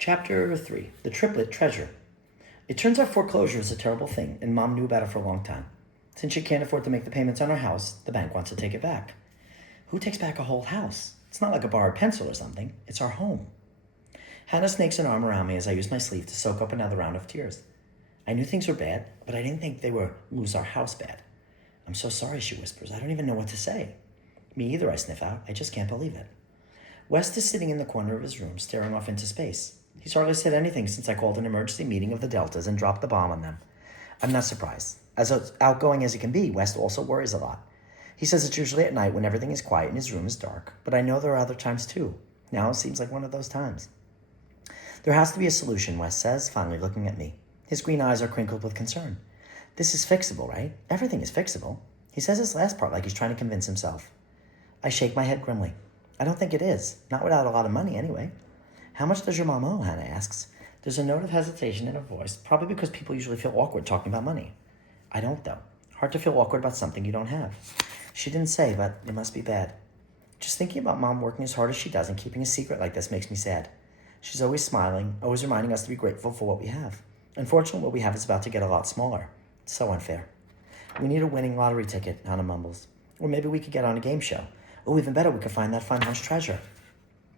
Chapter 3, The Triplet Treasure. It turns out foreclosure is a terrible thing, and Mom knew about it for a long time. Since she can't afford to make the payments on her house, the bank wants to take it back. Who takes back a whole house? It's not like a borrowed pencil or something. It's our home. Hannah snakes an arm around me as I use my sleeve to soak up another round of tears. I knew things were bad, but I didn't think they were lose our house bad. I'm so sorry, she whispers. I don't even know what to say. Me either, I sniff out. I just can't believe it. West is sitting in the corner of his room, staring off into space. He's hardly said anything since I called an emergency meeting of the Deltas and dropped the bomb on them. I'm not surprised. As outgoing as he can be, West also worries a lot. He says it's usually at night when everything is quiet and his room is dark, but I know there are other times too. Now it seems like one of those times. There has to be a solution, West says, finally looking at me. His green eyes are crinkled with concern. This is fixable, right? Everything is fixable. He says this last part like he's trying to convince himself. I shake my head grimly. I don't think it is. Not without a lot of money, anyway. How much does your mom owe? Hannah asks. There's a note of hesitation in her voice, probably because people usually feel awkward talking about money. I don't, though. Hard to feel awkward about something you don't have. She didn't say, but it must be bad. Just thinking about Mom working as hard as she does and keeping a secret like this makes me sad. She's always smiling, always reminding us to be grateful for what we have. Unfortunately, what we have is about to get a lot smaller. It's so unfair. We need a winning lottery ticket, Hannah mumbles. Or maybe we could get on a game show. Oh, even better, we could find that funhouse treasure.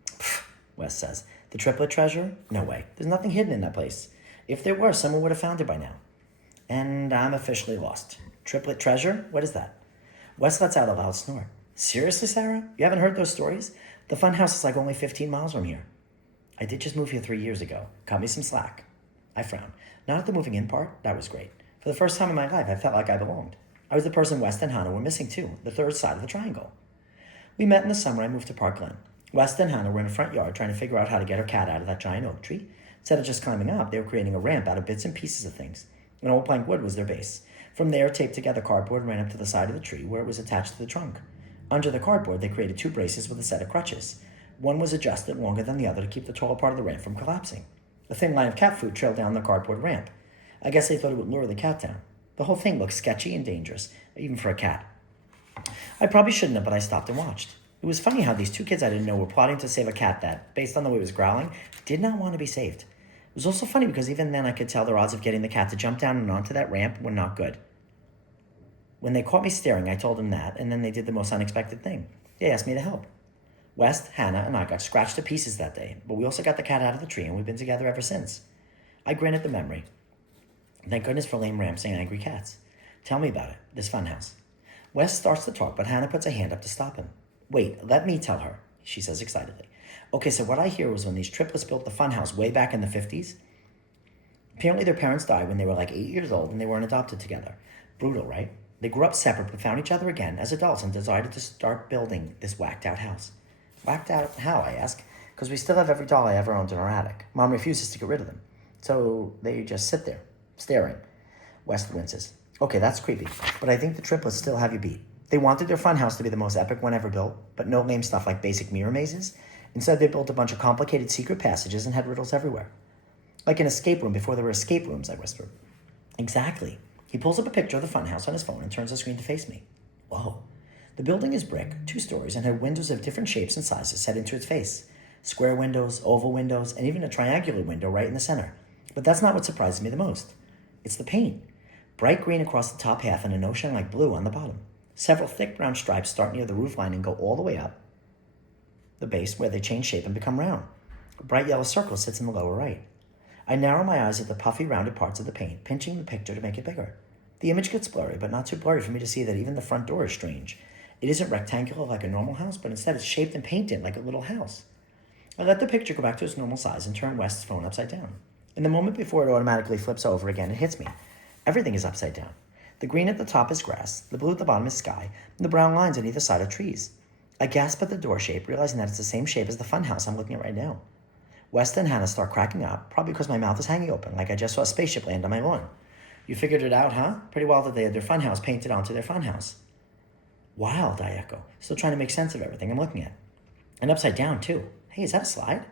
Pfft, Wes says. The triplet treasure? No way. There's nothing hidden in that place. If there were, someone would have found it by now. And I'm officially lost. Triplet treasure? What is that? Wes lets out a loud snort. Seriously, Sarah? You haven't heard those stories? The funhouse is like only 15 miles from here. I did just move here 3 years ago. Cut me some slack. I frowned. Not at the moving in part. That was great. For the first time in my life, I felt like I belonged. I was the person West and Hannah were missing too, the third side of the triangle. We met in the summer I moved to Park Glen. West and Hannah were in the front yard trying to figure out how to get her cat out of that giant oak tree. Instead of just climbing up, they were creating a ramp out of bits and pieces of things. An old plank wood was their base. From there, taped together cardboard ran up to the side of the tree where it was attached to the trunk. Under the cardboard, they created 2 braces with a set of crutches. One was adjusted longer than the other to keep the taller part of the ramp from collapsing. A thin line of cat food trailed down the cardboard ramp. I guess they thought it would lure the cat down. The whole thing looked sketchy and dangerous, even for a cat. I probably shouldn't have, but I stopped and watched. It was funny how these 2 kids I didn't know were plotting to save a cat that, based on the way it was growling, did not want to be saved. It was also funny because even then I could tell their odds of getting the cat to jump down and onto that ramp were not good. When they caught me staring, I told them that, and then they did the most unexpected thing. They asked me to help. West, Hannah, and I got scratched to pieces that day, but we also got the cat out of the tree, and we've been together ever since. I grinned at the memory. Thank goodness for lame ramps and angry cats. Tell me about it, this funhouse. West starts to talk, but Hannah puts a hand up to stop him. Wait, let me tell her, she says excitedly. Okay, so what I hear was when these triplets built the funhouse way back in the 50s, apparently their parents died when they were like 8 years old and they weren't adopted together. Brutal, right? They grew up separate but found each other again as adults and decided to start building this whacked out house. Whacked out how, I ask? Because we still have every doll I ever owned in our attic. Mom refuses to get rid of them. So they just sit there, staring. West winces. Okay, that's creepy, but I think the triplets still have you beat. They wanted their funhouse to be the most epic one ever built, but no lame stuff like basic mirror mazes. Instead, they built a bunch of complicated secret passages and had riddles everywhere. Like an escape room before there were escape rooms, I whispered. Exactly. He pulls up a picture of the funhouse on his phone and turns the screen to face me. Whoa. The building is brick, 2 stories, and had windows of different shapes and sizes set into its face. Square windows, oval windows, and even a triangular window right in the center. But that's not what surprises me the most. It's the paint. Bright green across the top half and an ocean-like blue on the bottom. Several thick brown stripes start near the roof line and go all the way up the base where they change shape and become round. A bright yellow circle sits in the lower right. I narrow my eyes at the puffy, rounded parts of the paint, pinching the picture to make it bigger. The image gets blurry, but not too blurry for me to see that even the front door is strange. It isn't rectangular like a normal house, but instead it's shaped and painted like a little house. I let the picture go back to its normal size and turn West's phone upside down. In the moment before it automatically flips over again, it hits me. Everything is upside down. The green at the top is grass, the blue at the bottom is sky, and the brown lines on either side are trees. I gasp at the door shape, realizing that it's the same shape as the funhouse I'm looking at right now. West and Hannah start cracking up, probably because my mouth is hanging open, like I just saw a spaceship land on my lawn. You figured it out, huh? Pretty well that they had their funhouse painted onto their funhouse. Wild, I echo, still trying to make sense of everything I'm looking at. And upside down, too. Hey, is that a slide?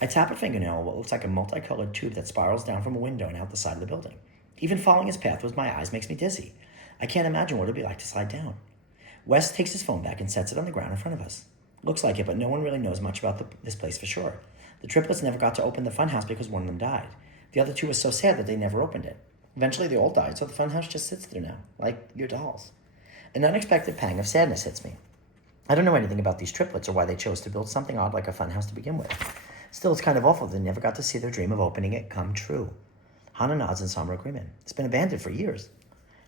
I tap a fingernail on what looks like a multicolored tube that spirals down from a window and out the side of the building. Even following its path with my eyes makes me dizzy. I can't imagine what it'd be like to slide down. Wes takes his phone back and sets it on the ground in front of us. Looks like it, but no one really knows much about this place for sure. The triplets never got to open the funhouse because one of them died. The other two were so sad that they never opened it. Eventually they all died, so the funhouse just sits there now, like your dolls. An unexpected pang of sadness hits me. I don't know anything about these triplets or why they chose to build something odd like a funhouse to begin with. Still, it's kind of awful they never got to see their dream of opening it come true. Hannah nods in somber agreement. It's been abandoned for years.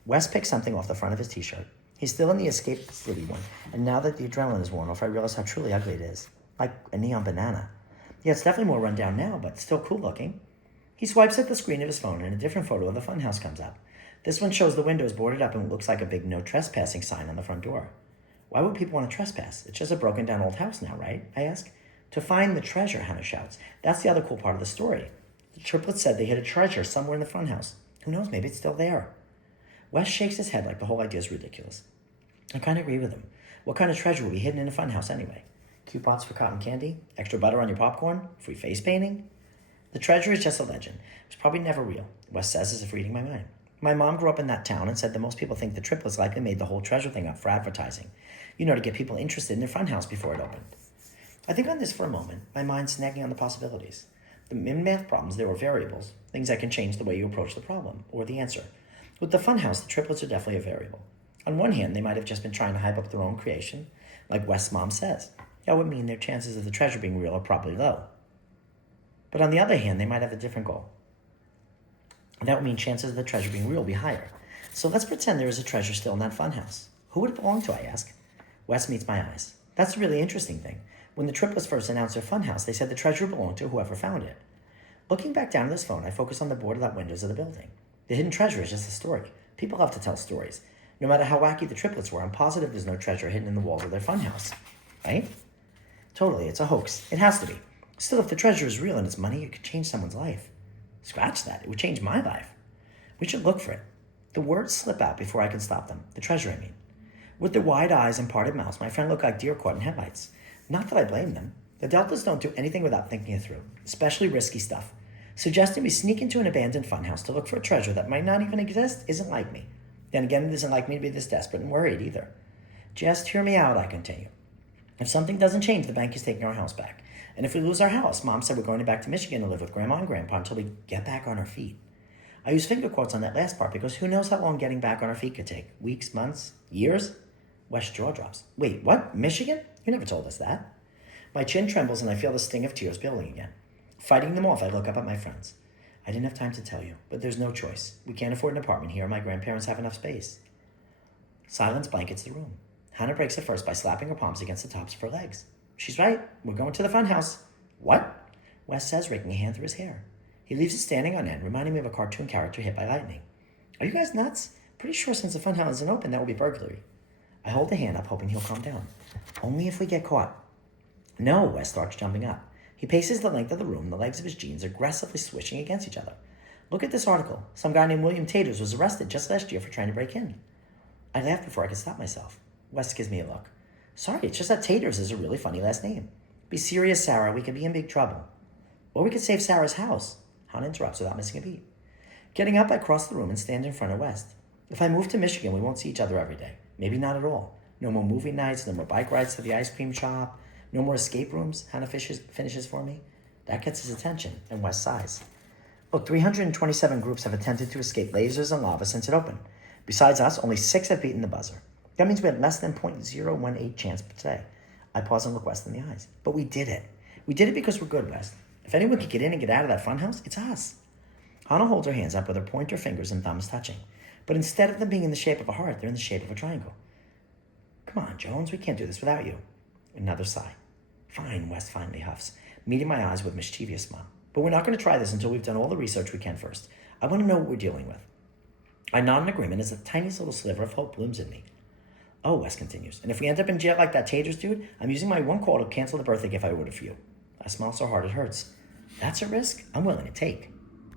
Wes picks something off the front of his t-shirt. He's still in the Escape City one, and now that the adrenaline is worn off, I realize how truly ugly it is. Like a neon banana. Yeah, it's definitely more run down now, but still cool looking. He swipes at the screen of his phone and a different photo of the funhouse comes up. This one shows the windows boarded up and it looks like a big no trespassing sign on the front door. Why would people want to trespass? It's just a broken down old house now, right? I ask. To find the treasure, Hannah shouts. That's the other cool part of the story. The triplets said they hid a treasure somewhere in the funhouse. Who knows, maybe it's still there. Wes shakes his head like the whole idea is ridiculous. I kind of agree with him. What kind of treasure would be hidden in a funhouse anyway? Coupons for cotton candy? Extra butter on your popcorn? Free face painting? The treasure is just a legend. It was probably never real, Wes says as if reading my mind. My mom grew up in that town and said that most people think the triplets likely made the whole treasure thing up for advertising. You know, to get people interested in their funhouse before it opened. I think on this for a moment, my mind's snagging on the possibilities. In math problems, there were variables, things that can change the way you approach the problem, or the answer. With the funhouse, the triplets are definitely a variable. On one hand, they might have just been trying to hype up their own creation, like Wes' mom says. That would mean their chances of the treasure being real are probably low. But on the other hand, they might have a different goal. That would mean chances of the treasure being real will be higher. So let's pretend there is a treasure still in that funhouse. Who would it belong to, I ask? Wes meets my eyes. That's a really interesting thing. When the triplets first announced their funhouse, they said the treasure belonged to whoever found it. Looking back down at this phone, I focus on the boarded-up windows of the building. The hidden treasure is just a story. People love to tell stories. No matter how wacky the triplets were, I'm positive there's no treasure hidden in the walls of their funhouse. Right? Totally, it's a hoax. It has to be. Still, if the treasure is real and it's money, it could change someone's life. Scratch that. It would change my life. We should look for it. The words slip out before I can stop them. The treasure, I mean. With their wide eyes and parted mouths, my friend looked like deer caught in headlights. Not that I blame them. The Deltas don't do anything without thinking it through, especially risky stuff. Suggesting we sneak into an abandoned funhouse to look for a treasure that might not even exist isn't like me. Then again, it isn't like me to be this desperate and worried either. Just hear me out, I continue. If something doesn't change, the bank is taking our house back. And if we lose our house, Mom said we're going back to Michigan to live with Grandma and Grandpa until we get back on our feet. I use finger quotes on that last part because who knows how long getting back on our feet could take. Weeks, months, years? Wes' jaw drops. Wait, what? Michigan? You never told us that. My chin trembles and I feel the sting of tears building again. Fighting them off, I look up at my friends. I didn't have time to tell you, but there's no choice. We can't afford an apartment here and my grandparents have enough space. Silence blankets the room. Hannah breaks it first by slapping her palms against the tops of her legs. She's right. We're going to the funhouse. What? Wes says, raking a hand through his hair. He leaves it standing on end, reminding me of a cartoon character hit by lightning. Are you guys nuts? Pretty sure since the funhouse isn't open, that will be burglary. I hold the hand up, hoping he'll calm down. Only if we get caught. No, Wes starts jumping up. He paces the length of the room, the legs of his jeans aggressively swishing against each other. Look at this article. Some guy named William Taters was arrested just last year for trying to break in. I laugh before I can stop myself. Wes gives me a look. Sorry, it's just that Taters is a really funny last name. Be serious, Sarah. We could be in big trouble. Or we could save Sarah's house. Hannah interrupts without missing a beat. Getting up, I cross the room and stand in front of Wes. If I move to Michigan, we won't see each other every day. Maybe not at all. No more movie nights, no more bike rides to the ice cream shop, no more escape rooms, Hannah finishes for me. That gets his attention, and Wes sighs. Look, 327 groups have attempted to escape lasers and lava since it opened. Besides us, only 6 have beaten the buzzer. That means we had less than 0.018 chance today. I pause and look Wes in the eyes. But we did it. We did it because we're good, Wes. If anyone could get in and get out of that funhouse, it's us. Hannah holds her hands up with her pointer fingers and thumbs touching. But instead of them being in the shape of a heart, they're in the shape of a triangle. Come on, Jones, we can't do this without you. Another sigh. Fine, Wes finally huffs, meeting my eyes with a mischievous smile. But we're not going to try this until we've done all the research we can first. I want to know what we're dealing with. I nod in agreement as the tiniest little sliver of hope blooms in me. Oh, Wes continues, and if we end up in jail like that Taters dude, I'm using my one call to cancel the birthday gift I ordered for you. I smile so hard it hurts. That's a risk I'm willing to take.